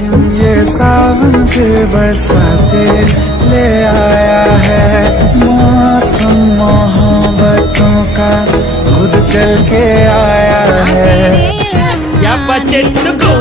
ये सावन फिर बरसाते ले आया है, मौसम मोहब्बतों का खुद चल के आया है। చెట్టుకు